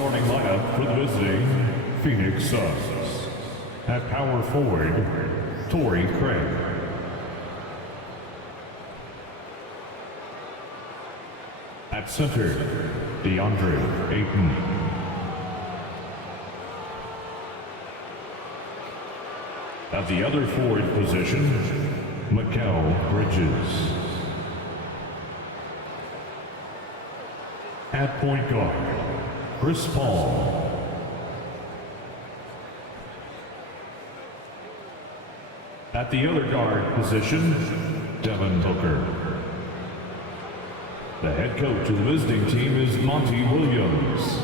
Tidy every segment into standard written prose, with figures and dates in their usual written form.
starting lineup for the visiting Phoenix Suns. At power forward, Torrey Craig. At center, DeAndre Ayton. At the other forward position, Mikal Bridges. At point guard, Chris Paul. At the other guard position, Devin Booker. The head coach of the visiting team is Monty Williams.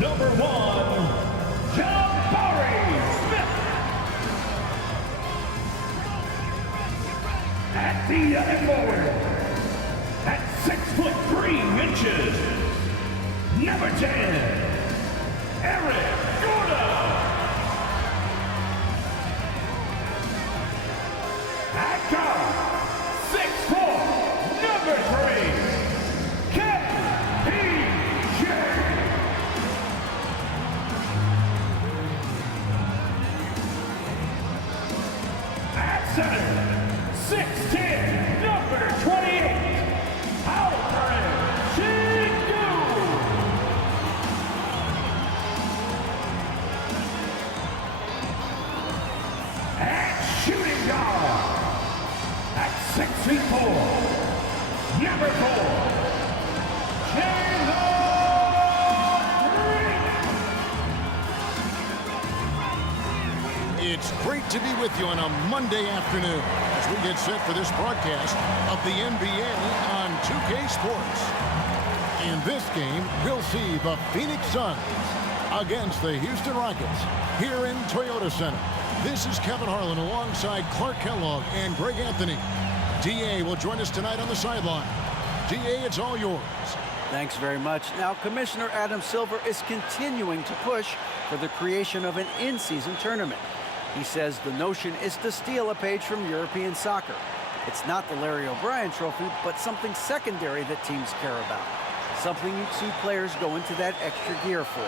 Number 1, Jabari Smith. At the other forward, at 6'3" number 10, Eric Gordon. At guard, 6'4", number 3, KPJ. Center, 6'10", number 28, Alfred Sengun. At shooting guard, at 6'4", number 4, Jalen Green. It's great to be with you on a Monday afternoon as we get set for this broadcast of the NBA on 2K Sports. In this game, we'll see the Phoenix Suns against the Houston Rockets here in Toyota Center. This is Kevin Harlan alongside Clark Kellogg and Greg Anthony. DA will join us tonight on the sideline. DA, it's all yours. Thanks very much. Now, Commissioner Adam Silver is continuing to push for the creation of an in-season tournament. He says the notion is to steal a page from European soccer. It's not the Larry O'Brien Trophy, but something secondary that teams care about. Something you'd see players go into that extra gear for.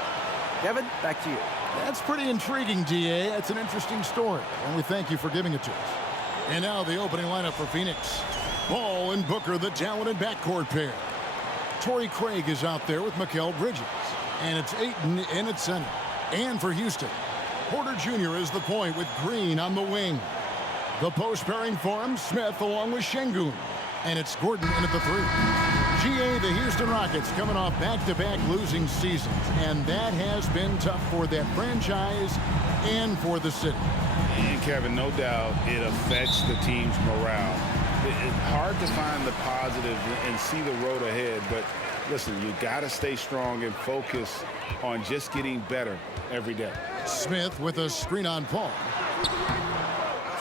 Devin, back to you. That's pretty intriguing, DA. It's an interesting story, and we thank you for giving it to us. And now the opening lineup for Phoenix. Ball and Booker, the talented backcourt pair. Torrey Craig is out there with Mikal Bridges. And it's Ayton in at center. And for Houston, Porter Jr. is the point with Green on the wing. The post pairing for him, Smith along with Sengun. And it's Gordon in at the 3. GA, the Houston Rockets coming off back-to-back losing seasons. And that has been tough for that franchise and for the city. And Kevin, no doubt it affects the team's morale. It's hard to find the positive and see the road ahead, but listen, you got to stay strong and focus on just getting better every day. Smith with a screen on Paul.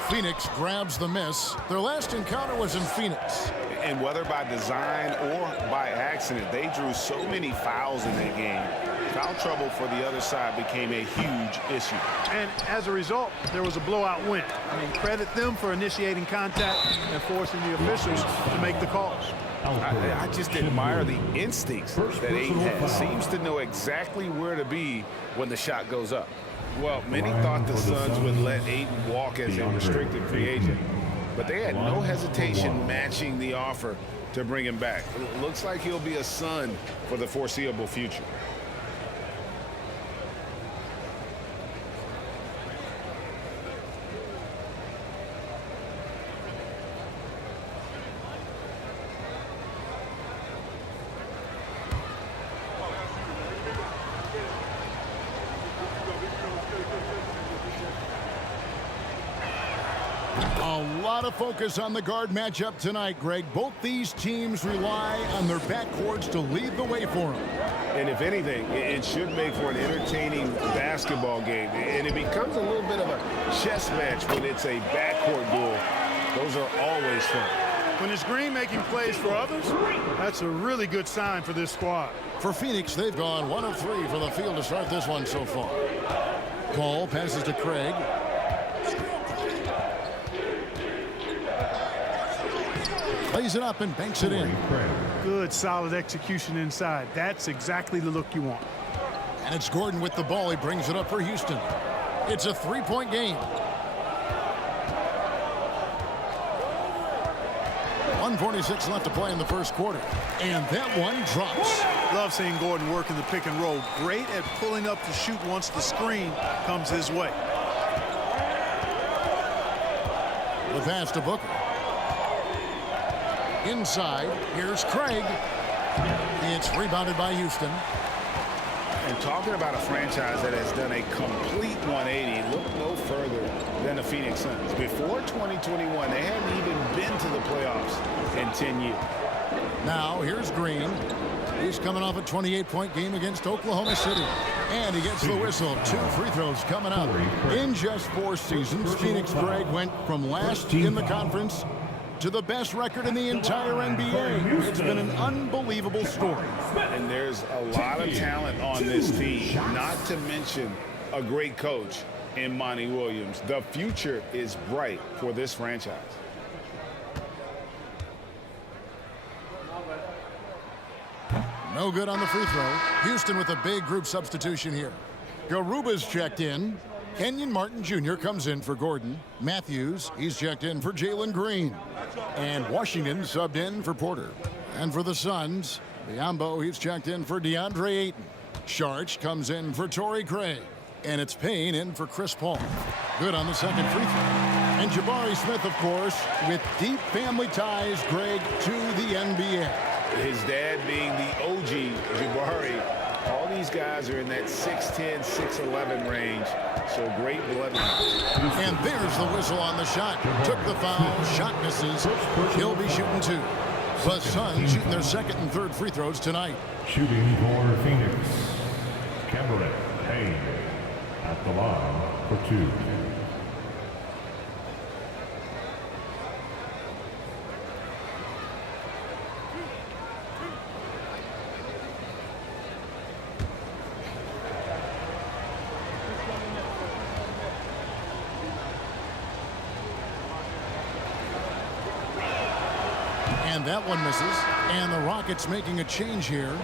Phoenix grabs the miss. Their last encounter was in Phoenix. And whether by design or by accident, they drew so many fouls in that game. Foul trouble for the other side became a huge issue. And as a result, there was a blowout win. I mean, credit them for initiating contact and forcing the officials to make the calls. I just admire the instincts that Ayton has. Seems to know exactly where to be when the shot goes up. Well, many thought the Suns would let Ayton walk as a restricted free agent, but they had no hesitation matching the offer to bring him back. It looks like he'll be a Sun for the foreseeable future. A lot of focus on the guard matchup tonight, Greg. Both these teams rely on their backcourts to lead the way for them. And if anything, it should make for an entertaining basketball game. And it becomes a little bit of a chess match when it's a backcourt duel. Those are always fun. When it's Green making plays for others, that's a really good sign for this squad. For Phoenix, they've gone 1 of 3 from the field to start this one so far. Paul passes to Craig. Plays it up and banks it in. Good, solid execution inside. That's exactly the look you want. And it's Gordon with the ball. He brings it up for Houston. It's a 3-point game. 1:46 left to play in the first quarter. And that one drops. Love seeing Gordon work in the pick and roll. Great at pulling up to shoot once the screen comes his way. The pass to Booker. Inside, here's Craig. It's rebounded by Houston. And talking about a franchise that has done a complete 180, look no further than the Phoenix Suns. Before 2021, they hadn't even been to the playoffs in 10 years. Now, here's Green. He's coming off a 28-point game against Oklahoma City. And he gets the whistle. 2 free throws coming up. In just 4 seasons, Phoenix, Greg, went from last in the conference to the best record in the entire NBA. It's been an unbelievable story. And there's a lot of talent on this team, not to mention a great coach in Monty Williams. The future is bright for this franchise. No good on the free throw. Houston with a big group substitution here. Garuba's checked in. Kenyon Martin Jr. comes in for Gordon. Matthews, he's checked in for Jalen Green. And Washington subbed in for Porter. And for the Suns, Biombo, he's checked in for DeAndre Ayton. Sharch comes in for Torrey Craig. And it's Payne in for Chris Paul. Good on the second free throw. And Jabari Smith, of course, with deep family ties, Greg, to the NBA. His dad being the OG Jabari. All these guys are in that 6'10", 6'11" range. So great blood. And there's the whistle on the shot. Took the foul. Shot misses. He'll be shooting 2. The Suns shooting their second and third free throws tonight. Shooting for Phoenix, Cameron Payne at the line for 2. And that one misses. And the Rockets making a change here.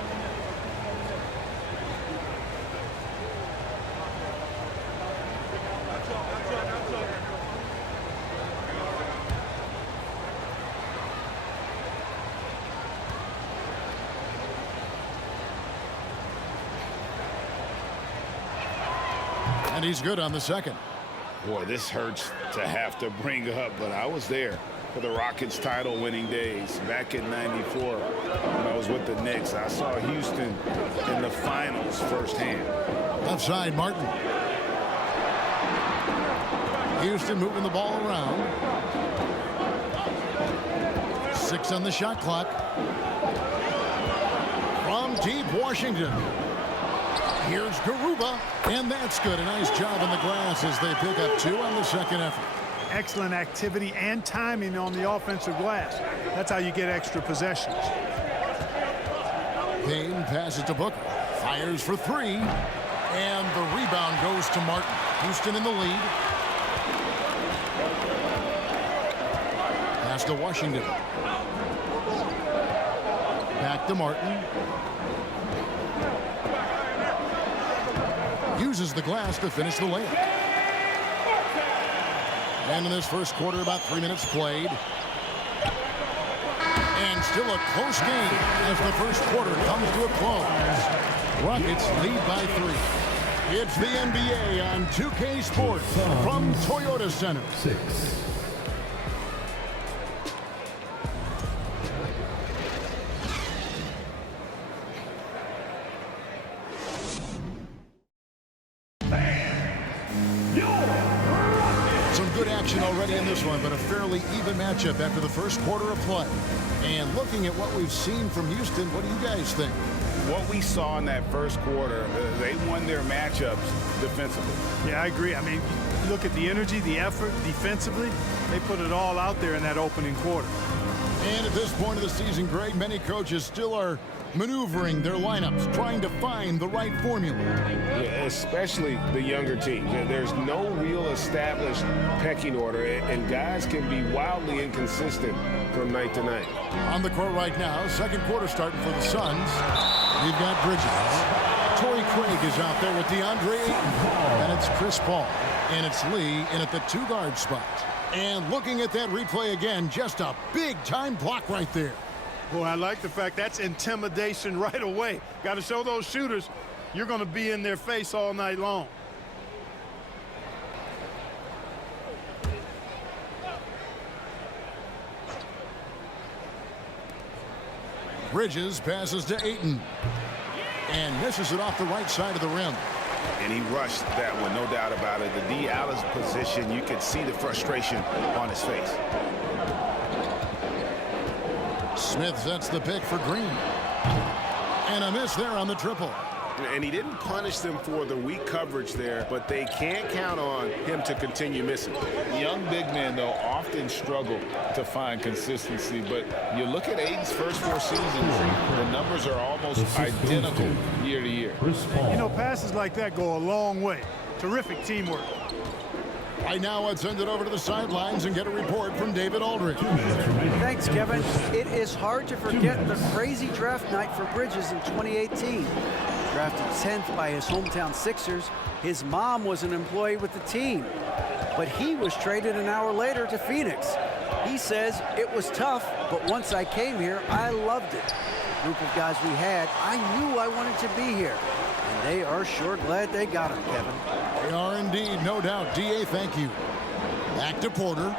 And he's good on the second. Boy, this hurts to have to bring up, but I was there for the Rockets title winning days back in '94 when I was with the Knicks. I saw Houston in the finals firsthand. Left side, Martin. Houston moving the ball around. 6 on the shot clock. From deep Washington. Here's Garuba, and that's good. A nice job on the glass as they pick up 2 on the second effort. Excellent activity and timing on the offensive glass. That's how you get extra possessions. Payne passes to Booker. Fires for 3. And the rebound goes to Martin. Houston in the lead. Pass to Washington. Back to Martin. Uses the glass to finish the layup. And in this first quarter, about 3 minutes played. And still a close game as the first quarter comes to a close. Rockets lead by 3. It's the NBA on 2K Sports from Toyota Center. 6. Good action already in this one, but a fairly even matchup after the first quarter of play. And looking at what we've seen from Houston, what do you guys think? What we saw in that first quarter, they won their matchups defensively. Yeah, I agree. I mean, you look at the energy, the effort defensively, they put it all out there in that opening quarter. And at this point of the season, Greg, many coaches still are maneuvering their lineups, trying to find the right formula. Yeah, especially the younger teams. There's no real established pecking order, and guys can be wildly inconsistent from night to night. On the court right now, second quarter starting for the Suns. We've got Bridges. Torrey Craig is out there with DeAndre Ayton. And it's Chris Paul. And it's Lee in at the 2-guard spot. And looking at that replay again, just a big-time block right there. Boy, I like the fact that's intimidation right away. Got to show those shooters you're going to be in their face all night long. Bridges passes to Ayton. And misses it off the right side of the rim. And he rushed that one, no doubt about it. The D. Allen's position, you could see the frustration on his face. Smith sets the pick for Green. And a miss there on the triple. And he didn't punish them for the weak coverage there, but they can't count on him to continue missing. Young big men, though, often struggle to find consistency. But you look at Ayton's first 4 seasons, the numbers are almost identical year to year. You know, passes like that go a long way. Terrific teamwork. Right now, let's send it over to the sidelines and get a report from David Aldridge. Thanks, Kevin. It is hard to forget the crazy draft night for Bridges in 2018. Drafted 10th by his hometown Sixers, his mom was an employee with the team. But he was traded an hour later to Phoenix. He says, it was tough, but once I came here, I loved it. The group of guys we had, I knew I wanted to be here. And they are sure glad they got him, Kevin. They are indeed, no doubt. D.A., thank you. Back to Porter.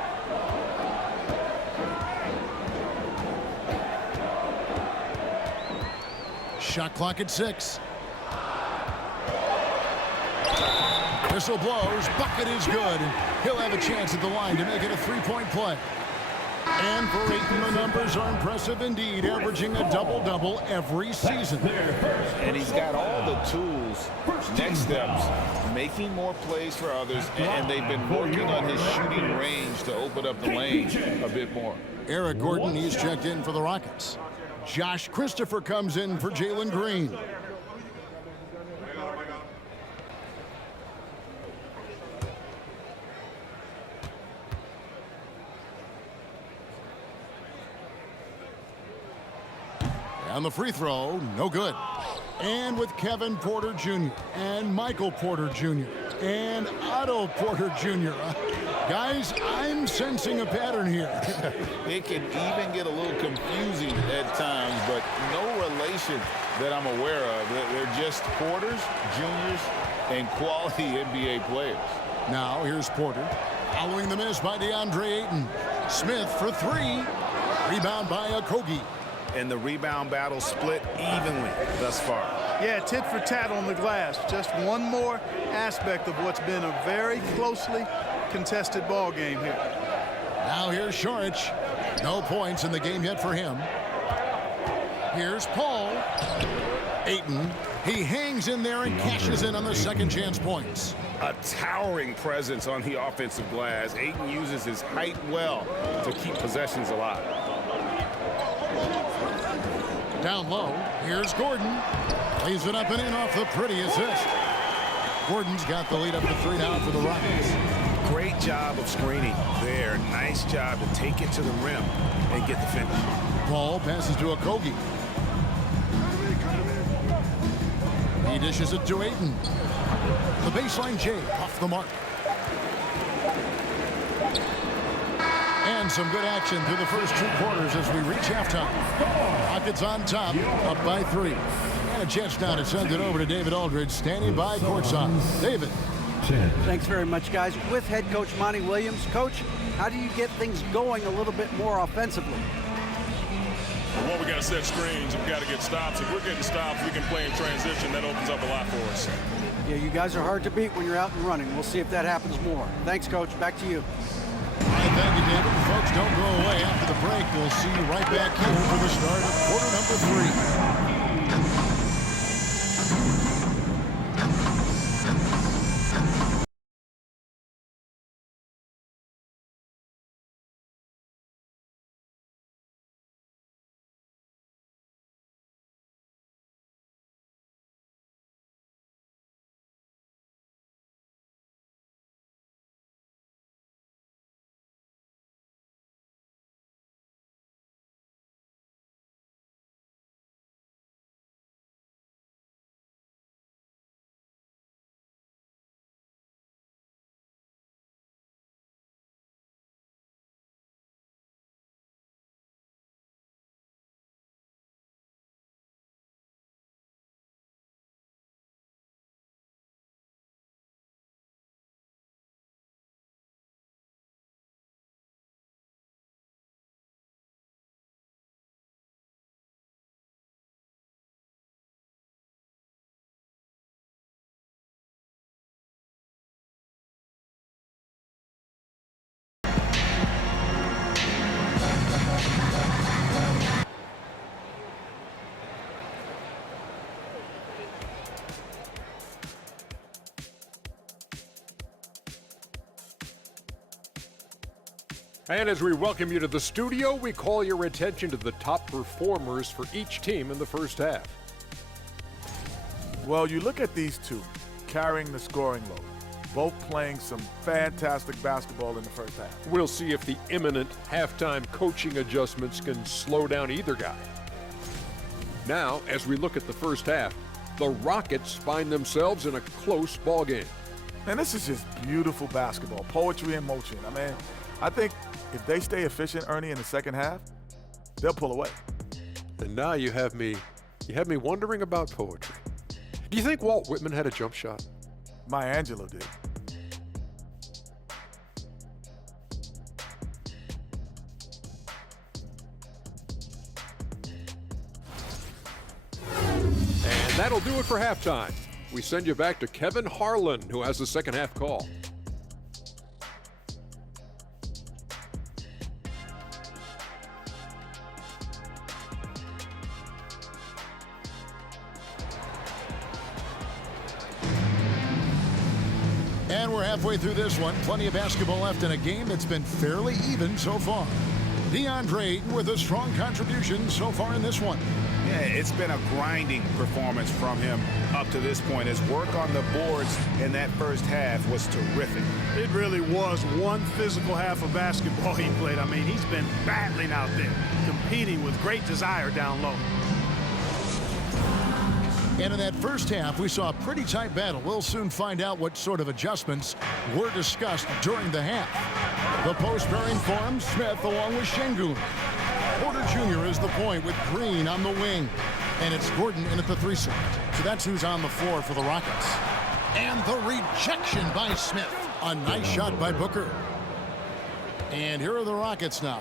Shot clock at 6. Whistle blows. Bucket is good. He'll have a chance at the line to make it a 3-point play. And for Ayton, the numbers are impressive indeed, averaging a double-double every season. And he's got all the tools, next steps, making more plays for others, and they've been working on his shooting range to open up the lane a bit more. Eric Gordon, he's checked in for the Rockets. Josh Christopher comes in for Jalen Green. And the free throw, no good. And with Kevin Porter Jr. and Michael Porter Jr. and Otto Porter Jr. Guys, I'm sensing a pattern here. It can even get a little confusing at times, but no relation that I'm aware of. They're just Porters, juniors, and quality NBA players. Now here's Porter. Following the miss by DeAndre Ayton. Smith for 3. Rebound by Okogie. And the rebound battle split evenly thus far. Yeah, tit for tat on the glass. Just one more aspect of what's been a very closely contested ball game here. Now here's Saric. No points in the game yet for him. Here's Paul. Ayton. He hangs in there and cashes in on the second chance points. A towering presence on the offensive glass. Ayton uses his height well to keep possessions alive. Down low, here's Gordon. Lays it up and in off the pretty assist. Gordon's got the lead up to 3 now for the Rockets. Great job of screening there. Nice job to take it to the rim and get the finish. Paul passes to Okogie. He dishes it to Ayton. The baseline J off the mark. And some good action through the first 2 quarters as we reach halftime. Rockets on top, up by 3. And a chance now to send it over to David Aldridge, standing by courtside. David. Thanks very much, guys. With head coach Monty Williams. Coach, how do you get things going a little bit more offensively? Well, we got to set screens and we got to get stops. If we're getting stops, we can play in transition. That opens up a lot for us. Yeah, you guys are hard to beat when you're out and running. We'll see if that happens more. Thanks, Coach. Back to you. All right, thank you, David. Folks, don't go away. After the break, we'll see you right back here for the start of quarter number 3. And as we welcome you to the studio, we call your attention to the top performers for each team in the first half. Well, you look at these two carrying the scoring load, both playing some fantastic basketball in the first half. We'll see if the imminent halftime coaching adjustments can slow down either guy. Now, as we look at the first half, the Rockets find themselves in a close ballgame. And this is just beautiful basketball, poetry in motion. I mean, I think if they stay efficient, Ernie, in the second half, they'll pull away. And now you have me wondering about poetry. Do you think Walt Whitman had a jump shot? Maya Angelou did. And that'll do it for halftime. We send you back to Kevin Harlan, who has the second half call. And we're halfway through this one. Plenty of basketball left in a game that's been fairly even so far. DeAndre Ayton with a strong contribution so far in this one. Yeah, it's been a grinding performance from him up to this point. His work on the boards in that first half was terrific. It really was one physical half of basketball he played. I mean, he's been battling out there, competing with great desire down low. And in that first half, we saw a pretty tight battle. We'll soon find out what sort of adjustments were discussed during the half. The post pairing forms Smith along with Şengün. Porter Jr. is the point with Green on the wing. And it's Gordon in at the 3 slot. So that's who's on the floor for the Rockets. And the rejection by Smith. A nice shot by Booker. And here are the Rockets now.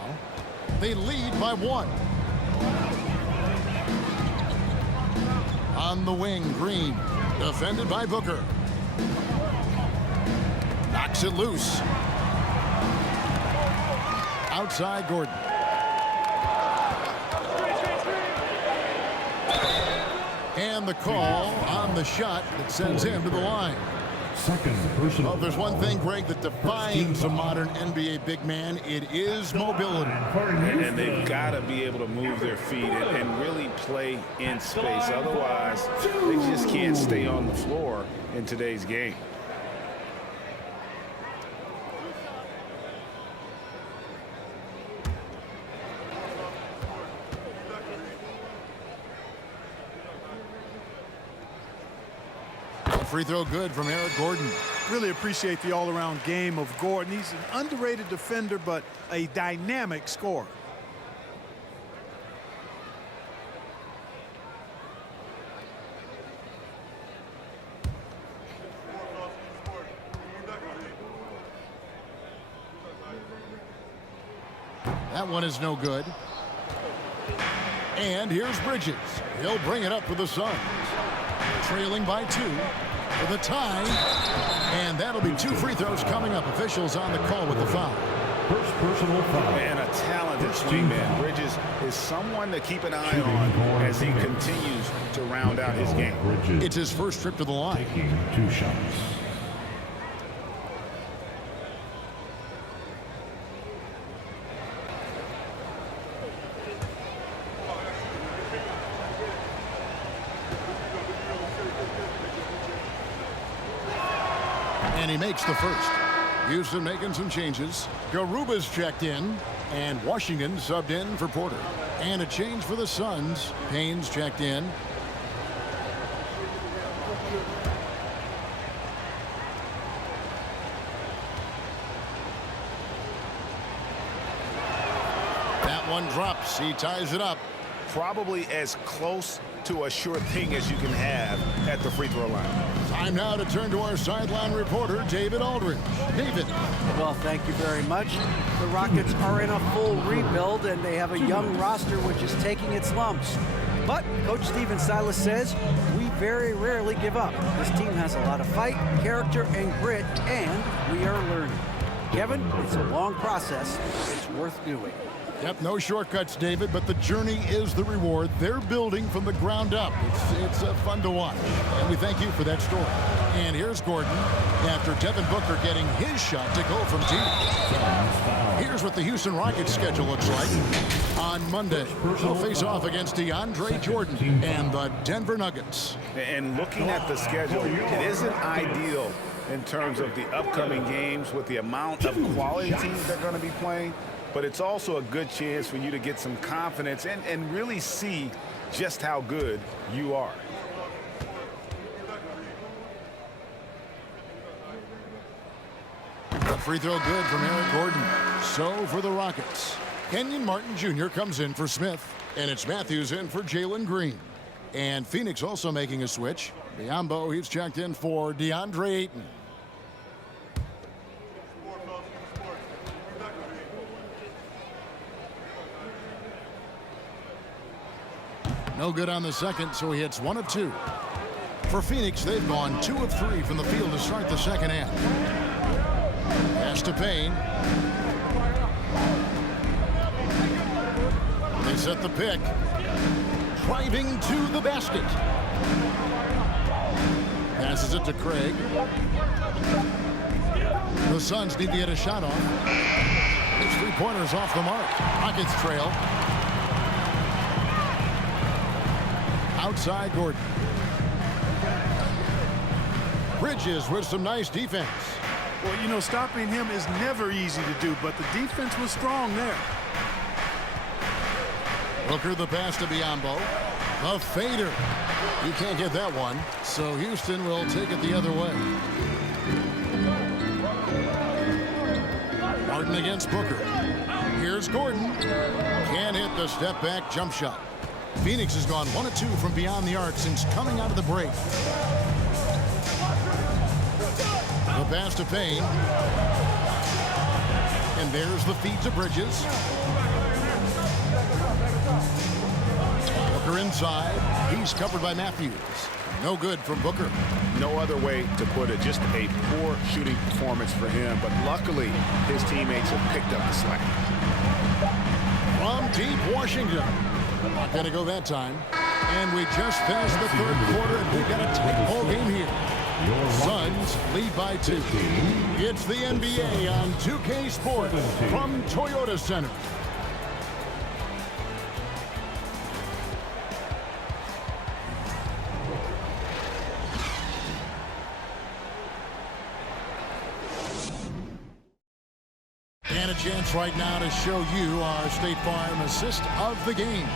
They lead by 1. On the wing, Green, defended by Booker. Knocks it loose. Outside Gordon. And the call on the shot that sends him to the line. Second personal. Well, if there's one thing, Greg, that defines a modern NBA big man, it is mobility. And they've got to be able to move their feet and really play in space. Otherwise, they just can't stay on the floor in today's game. Free throw good from Eric Gordon. Really appreciate the all-around game of Gordon. He's an underrated defender, but a dynamic scorer. That one is no good. And here's Bridges. He'll bring it up for the Suns. Trailing by 2. for the tie. And that'll be 2 free throws coming up. Officials on the call with the foul. First personal foul. And a talented swingman. Bridges is someone to keep an eye on as he continues to round out his game. Bridges It's his first trip to the line. taking 2 shots. And he makes the first. Houston making some changes. Garuba's checked in. And Washington subbed in for Porter. And a change for the Suns. Payne's checked in. That one drops. He ties it up. Probably as close to a sure thing as you can have at the free throw line. Time now to turn to our sideline reporter, David Aldridge. David. Well, thank you very much. The Rockets are in a full rebuild, and they have a young roster which is taking its lumps. But Coach Stephen Silas says we very rarely give up. This team has a lot of fight, character, and grit, and we are learning. Kevin, it's a long process. It's worth doing. Yep, no shortcuts, David, but the journey is the reward. They're building from the ground up. It's fun to watch, and we thank you for that story. And here's Gordon after Devin Booker getting his shot to go from deep. Here's what the Houston Rockets schedule looks like. On Monday, they'll face off against DeAndre Jordan and the Denver Nuggets. And looking at the schedule, it isn't ideal in terms of the upcoming games with the amount of quality teams they're going to be playing. But it's also a good chance for you to get some confidence and really see just how good you are. A free throw good from Eric Gordon. So for the Rockets, Kenyon Martin Jr. comes in for Smith, and it's Matthews in for Jalen Green. And Phoenix also making a switch. Biyombo, he's checked in for DeAndre Ayton. No good on the second, so he hits 1 of 2. For Phoenix, they've gone 2 of 3 from the field to start the second half. Pass to Payne. They set the pick. Driving to the basket. Passes it to Craig. The Suns need to get a shot off. His 3-pointers off the mark. Rockets trail. Outside Gordon. Bridges with some nice defense. Well, you know, stopping him is never easy to do, but the defense was strong there. Booker the pass to Biyombo. A fader. He can't get that one, so Houston will take it the other way. Martin against Booker. Here's Gordon. Can't hit the step back jump shot. Phoenix has gone 1 of 2 from beyond the arc since coming out of the break. The pass to Payne. And there's the feed to Bridges. Booker inside. He's covered by Matthews. No good from Booker. No other way to put it. Just a poor shooting performance for him. But luckily, his teammates have picked up the slack. From deep Washington. Not going to go that time. And we just passed the third quarter, and we've got a tight ball game here. Suns lead by 2. It's the NBA on 2K Sports from Toyota Center. And a chance right now to show you our State Farm assist of the game.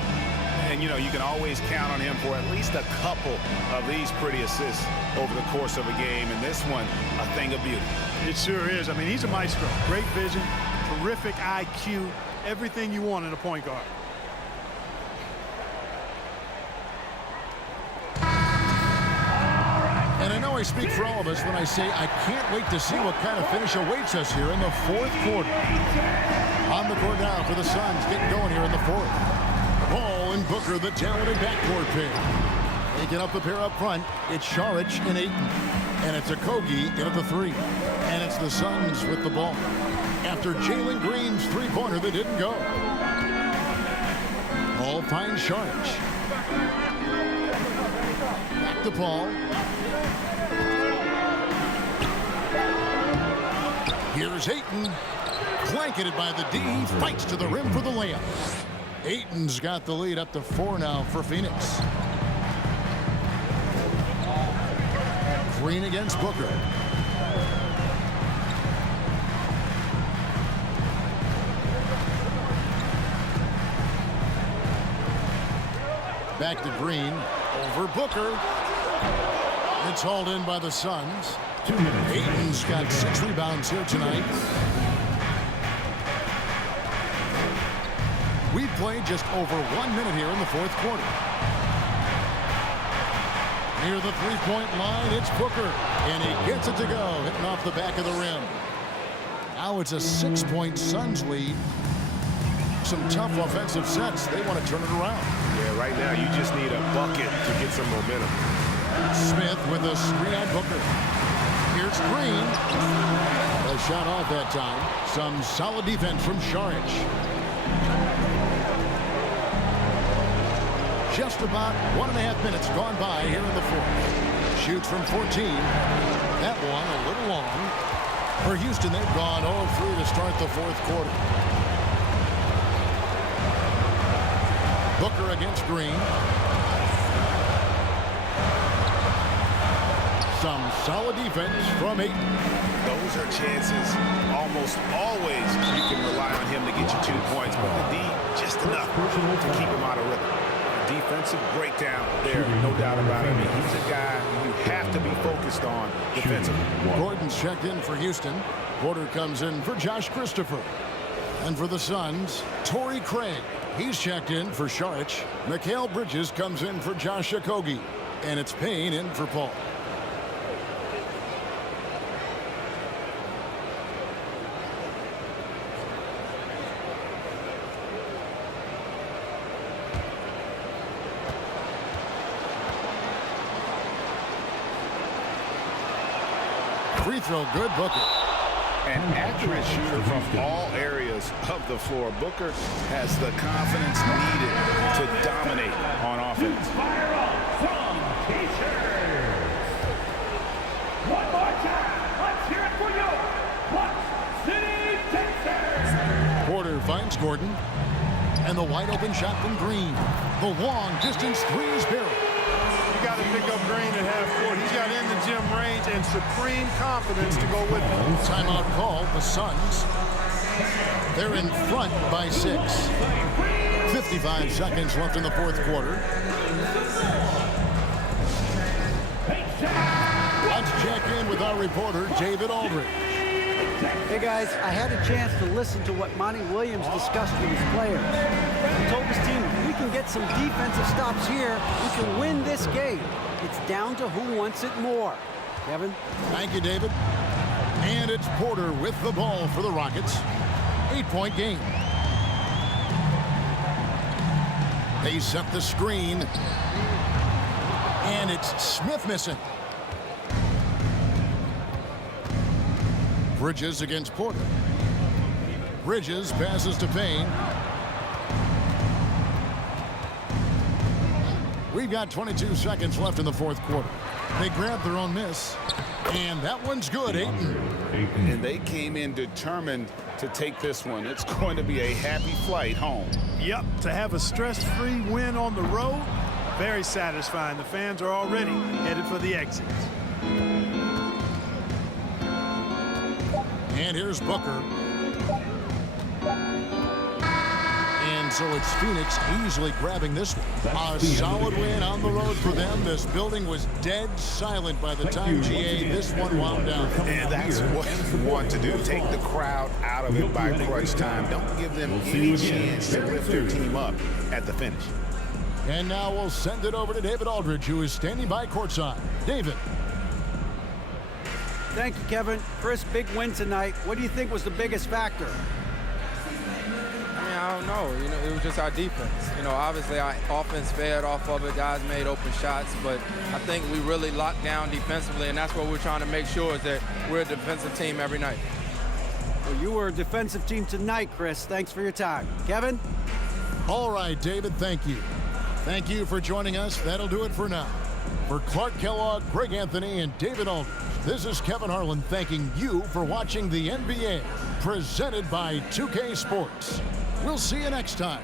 And, you know, you can always count on him for at least a couple of these pretty assists over the course of a game. And this one, a thing of beauty. It sure is. I mean, he's a maestro. Great vision, terrific IQ, everything you want in a point guard. And I know I speak for all of us when I say I can't wait to see what kind of finish awaits us here in the fourth quarter. On the court now for the Suns, getting going here in the fourth. Ball and Booker, the talented backcourt pair. Taking up the pair up front, it's Saric and Ayton. And it's Okogie in at the 3. And it's the Suns with the ball. After Jalen Green's three-pointer that didn't go. Paul finds Saric. Back to Paul. Here's Ayton. Blanketed by the D. He fights to the rim for the layup. Ayton's got the lead up to 4 now for Phoenix. Green against Booker. Back to Green. Over Booker. It's hauled in by the Suns. Ayton's got 6 rebounds here tonight. We've played just over 1 minute here in the fourth quarter. Near the three-point line, it's Booker. And he gets it to go, hitting off the back of the rim. Now it's a 6-point Suns lead. Some tough offensive sets. They want to turn it around. Yeah, right now you just need a bucket to get some momentum. Smith with a screen on Booker. Here's Green. A shot off that time. Some solid defense from Saric. Just about 1.5 minutes gone by here in the fourth. Shoots from 14. That one a little long. For Houston, they've gone 0-3 to start the fourth quarter. Booker against Green. Some solid defense from Ayton. Those are chances almost always you can rely on him to get you 2 points, but the D just enough to keep him out of rhythm. Defensive breakdown there, no doubt about it. I mean, he's a guy you have to be focused on defensively. Gordon's checked in for Houston. Porter comes in for Josh Christopher. And for the Suns, Torrey Craig. He's checked in for Saric. Mikal Bridges comes in for Josh Okogie. And it's Payne in for Paul. Free throw good, Booker. An accurate shooter from all areas of the floor. Booker has the confidence needed to dominate on offense. Fire up from T-shirts. One more time. Let's hear it for you. What City Texans? Porter finds Gordon. And the wide open shot from Green. The long distance three is buried. You got to pick up Green at half court. He's got in the gym range and supreme confidence to go with him. Timeout called the Suns. They're in front by 6. 55 seconds left in the fourth quarter. Let's check in with our reporter, David Aldridge. Hey guys, I had a chance to listen to what Monty Williams discussed with his players. He told his team, if we can get some defensive stops here, we can win this game. It's down to who wants it more. Kevin? Thank you, David. And it's Porter with the ball for the Rockets. 8-point game. They set the screen. And it's Smith missing. Bridges against Porter. Bridges passes to Payne. We've got 22 seconds left in the fourth quarter. They grabbed their own miss. And that one's good, Ayton. And they came in determined to take this one. It's going to be a happy flight home. Yep, to have a stress-free win on the road, very satisfying. The fans are already headed for the exits. And here's Booker. And so it's Phoenix easily grabbing this one. A solid win on the road for them. This building was dead silent by the time GA this one wound down. And that's what you want to do. Take the crowd out of it by crunch time. Don't give them any chance to lift their team up at the finish. And now we'll send it over to David Aldridge, who is standing by courtside. David. Thank you, Kevin. Chris, big win tonight. What do you think was the biggest factor? mean, I don't know. You know, it was just our defense. You know, obviously our offense fed off of it. Guys made open shots, but I think we really locked down defensively, and that's what we're trying to make sure is that we're a defensive team every night. Well, you were a defensive team tonight, Chris. Thanks for your time. Kevin? All right, David, thank you. Thank you for joining us. That'll do it for now. For Clark Kellogg, Greg Anthony, and David Aldridge, this is Kevin Harlan thanking you for watching the NBA, presented by 2K Sports. We'll see you next time.